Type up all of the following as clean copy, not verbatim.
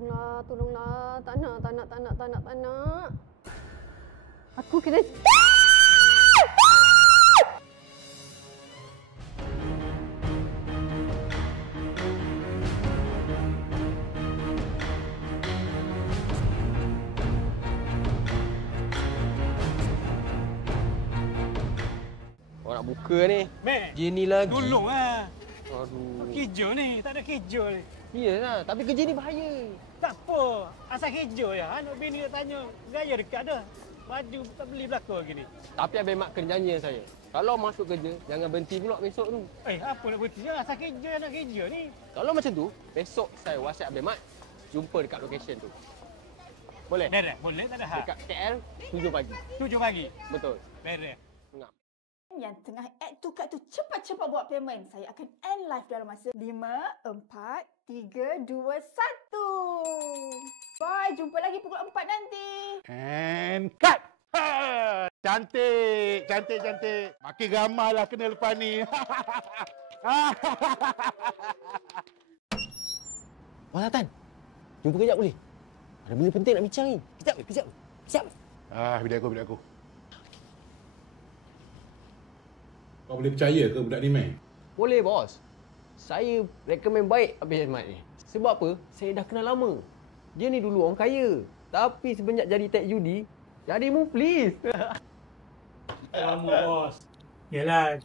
Tolonglah, tolonglah. Tak nak. Aku kena... Orang nak buka ni. Mek, Gini lagi. tolonglah. Aduh. Kerja ni, tak ada kerja ni. Iyalah, tapi kerja ni bahaya. Tak apa, asal kerja ya. Anak bini nak tanya, gaya dekat dah. Baju tak beli belakang lagi ni. Tapi Abang Mat kena janji dengan saya. Kalau masuk kerja, jangan berhenti pula besok tu. Apa nak berhenti? Asal kerja nak kerja ni. Kalau macam tu, besok saya WhatsApp Abang Mat. Jumpa dekat location tu. Boleh? Beres, boleh tak ada hal. Dekat KL, 7 pagi. 7 pagi. Betul. Beres. Ngap. Yang tengah add to cart tu cepat-cepat buat payment. Saya akan end live dalam masa 5, 4, 3, 2, 1. Bye, jumpa lagi pukul 4 nanti. And cut! Ha! Cantik. Makin ramai lah kena lepas ni. Wah, Tan. Jumpa kejap boleh? Ada benda penting nak bincang ni. Kejap. Bilik aku. Kau boleh percaya ke budak ni, Mai? Boleh, bos. Saya rekomen baik Abang Mat ni. Sebab apa? Saya dah kenal lama. Dia ni dulu orang kaya. Tapi semenjak jadi tek judi, jadi muflis. Lama bos. Yelah,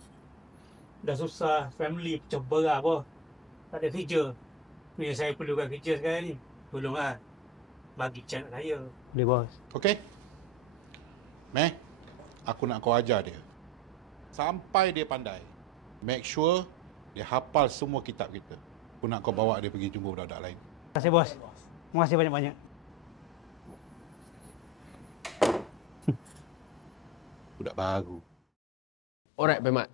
dah susah. Family pecah belah bos. Tak ada kerja. Ni saya perlukan kerja sekarang ni. Tolonglah. Bagi chance saya. Boleh bos. Okey? Mai, aku nak kau ajar dia. Sampai dia pandai. Make sure dia hafal semua kitab kita. Aku nak kau bawa dia pergi jumpa budak-budak lain. Terima kasih bos. Terima kasih banyak-banyak. Budak baru. Alright, Abang Mat.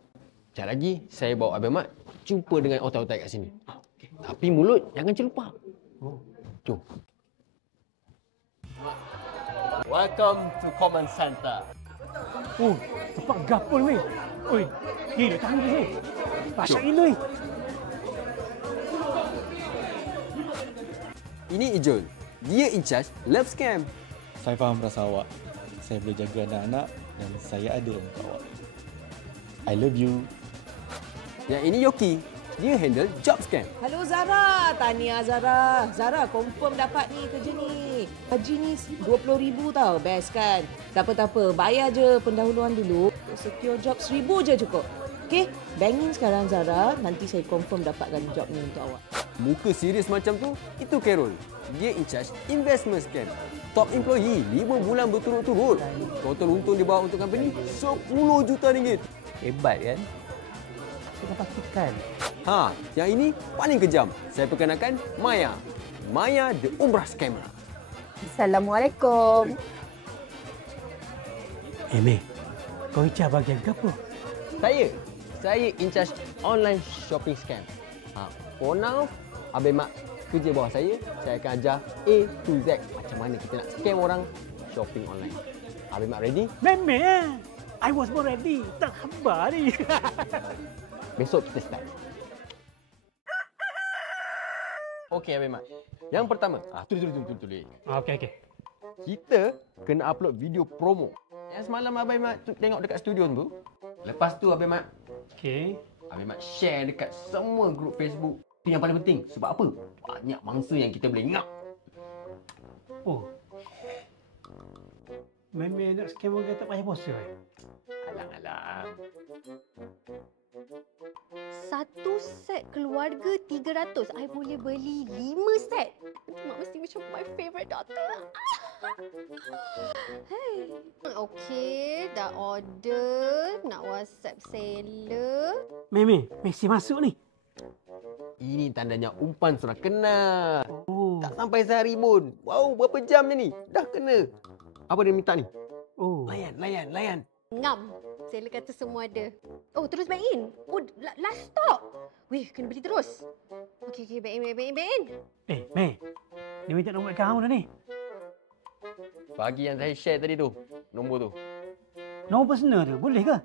Sekejap lagi, saya bawa Abang Mat jumpa dengan otak-otak kat sini. Tapi mulut jangan celupa. Jom. Welcome to Command Center. Tempat gapul weh. Oi, dia tangan ni. Pasal gila ni. Ini Ijol. Dia in charge love scam. Saya faham rasa awak. Saya boleh jaga anak-anak dan saya ada untuk awak. I love you. Yang ini Yoki. Dia handle job scam. Hello Zara, tahniah Zara. Zara confirm dapat ni kerja ni. Gaji ni 20,000 tau, best kan? Tak apa, bayar je pendahuluan dulu. Secure job 1,000 je cukup. Okey, bangin sekarang Zara, nanti saya confirm dapatkan job ni untuk awak. Muka serius macam tu, itu Carol. Dia in charge investment scam. Top employee 5 bulan berturut-turut. Total untung dia bawa untuk company 10 juta ringgit. Hebat kan? Saya pastikan. Yang ini paling kejam. Saya perkenalkan Maya. Maya the Umrah Scammer. Assalamualaikum. Mei, kau icah bagian ke apa? Saya in charge online shopping scam. For now, Abang Mat kerja bawah saya akan ajar A to Z macam mana kita nak scam orang shopping online. Abang Mat ready? Mei, I was more ready. Tak khabar ni. Besok kita start. Okey, Abang Mat. Yang pertama, tulis. Okey. Kita kena upload video promo. Yang semalam Abang Mat tengok dekat studio tu. Lepas tu Abang Mat, Okey. Abang Mat share dekat semua grup Facebook. Itu yang paling penting. Sebab apa? Banyak mangsa yang kita boleh ngap. Oh. Mei nak scam orang tak payah puasa. Alang-alang. Satu set keluarga 300. I boleh beli 5 set. Mak mesti macam my favourite daughter. Hey. Okey, dah order. Nak WhatsApp seller. Mei, mesti masuk ni. Ini tandanya umpan sudah kena. Oh. Tak sampai sehari pun. Wow, berapa jam ni? Dah kena. Apa dia minta ni? Oh. Layan. Ngam. Seller kata semua ada. Oh, terus back in. Oh, last stock. Weh, kena beli terus. Okey, back in. Mei. Dia minta nombor akaun dah ni. Bagi yang saya share tadi tu. Nombor tu. Nombor personal tu, boleh ke?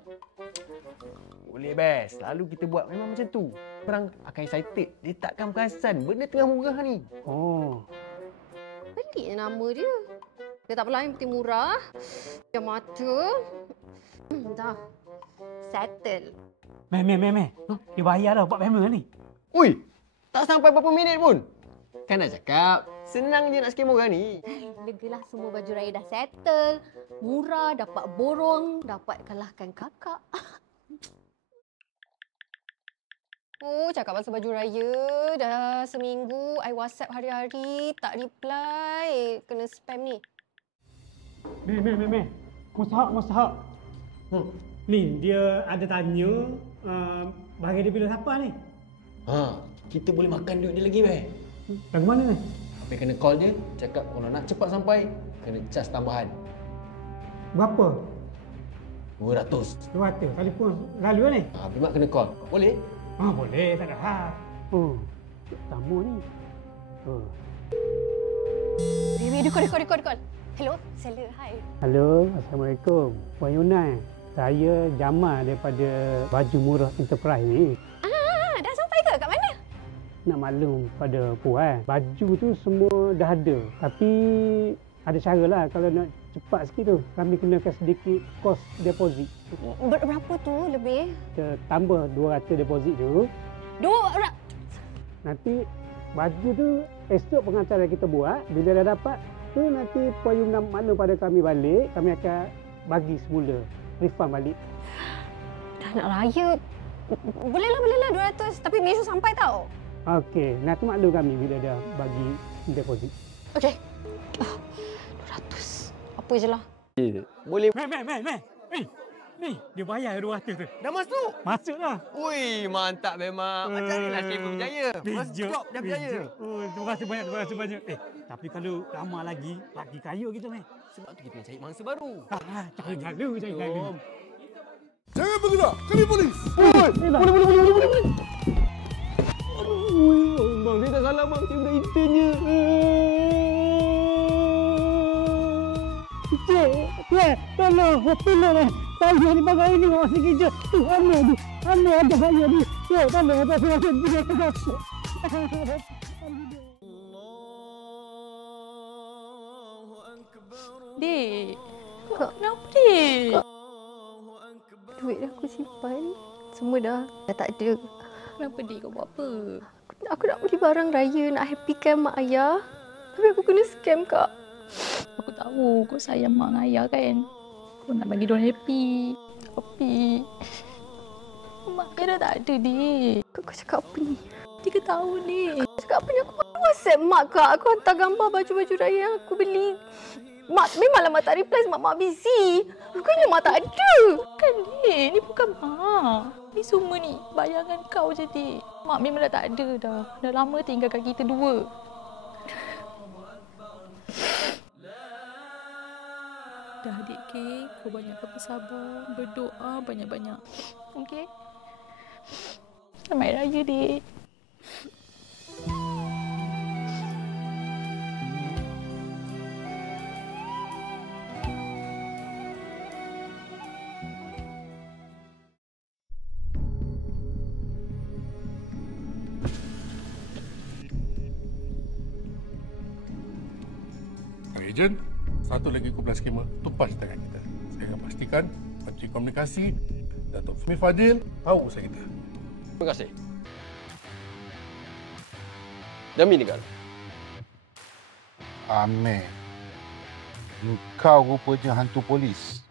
Boleh best. Lalu kita buat memang macam tu. Orang akan excited. Dia takkan perasan benda tengah murah ni. Oh. cantik nama dia. Dia tak apa lain putih murah. Macam mata. Dah. Settle. Meh. Dia bayar dah buat payment ni. Ui, tak sampai berapa minit pun. Kan dah cakap, senang je nak scam orang ni. Legalah semua baju raya dah settle. Murah, dapat borong, dapat kalahkan kakak. Oh, cakap pasal baju raya. Dah seminggu, I WhatsApp hari-hari, tak reply. Kena spam ni. Meh. Mustahak. Ni, dia ada tanya bagi dia bila siapa ni? Kita boleh makan duit dia lagi, Beh. Dari mana ni? Habis kena call dia, cakap kalau nak cepat sampai, kena cas tambahan. Berapa? 200. 200. Telefon lalu ni? Habis mak kena call. Boleh? Boleh, tak ada hal. Tamu ni. Rekod. Hello, seller. Hi. Halo, Assalamualaikum. Puan Yunai, saya Jamal daripada Baju Murah Enterprise ni. Dah sampai ke? Kat mana? Nak maklum pada Puan, baju tu semua dah ada. Tapi ada cara lah kalau nak cepat sikit tu. Kami kenakan sedikit kos deposit. Berapa tu lebih? Kita tambah 200 deposit tu. Nanti baju tu esok pengacara kita buat. Bila dah dapat tu nanti Puan Yunai maklum pada kami balik. Kami akan bagi semula. Refund balik. Dah nak raya. Bolehlah 200. Tapi besok sampai tau. Okey, nanti maklum kami bila dah bagi deposit. Okey. 200. Apa je lah. Boleh. Meh. Ni, dia bayar 200 tu. Dah masuk? Masuk lah. Ui, mantap memang. Macam inilah scam berjaya. Drop dah berjaya. Terima kasih banyak. Tapi kalau lama lagi kaya kita ni. Sebab tu kita nak cari mangsa baru. Cari lalu. Jangan bergerak. Kami polis. Boleh. Bang, saya tak salah bang. Saya budak intern je. Cik, tolong. Saya ni bagai ini masih kerja. Anu ada saya ni. Cik, tolong. Dik, kenapa dik? Duit dah aku simpan. Semua dah tak ada. Kenapa dik kau buat apa? Aku nak beli barang raya, nak happykan mak ayah. Tapi aku kena scam, Kak. Aku tahu kau sayang mak dan ayah kan. Kau nak bagi diorang happy. Tapi mak ayah dah tak ada dik. Kau cakap apa ni? 3 tahun dik. Kau cakap apa ni? Aku baru WhatsApp mak, Kak. Aku hantar gambar baju-baju raya yang aku beli. Mak, memanglah mak tak reply sebab mak busy. Rupanya mak tak ada. Kan dik, ni bukan mak. Ni semua ni bayangan kau je dik. Mak memang dah tak ada dah. Dah lama tinggalkan kita dua. Dah dik K, kau banyakkan bersabar, berdoa banyak-banyak. Okey? Selamat Raya dik. Ejen, satu lagi kumpulan skema tumpas di tangan kita. Saya akan pastikan Menteri Komunikasi Datuk Fahmi Fadil tahu usaha kita. Terima kasih. Jamin negara. Amin. Engkau rupanya hantu polis.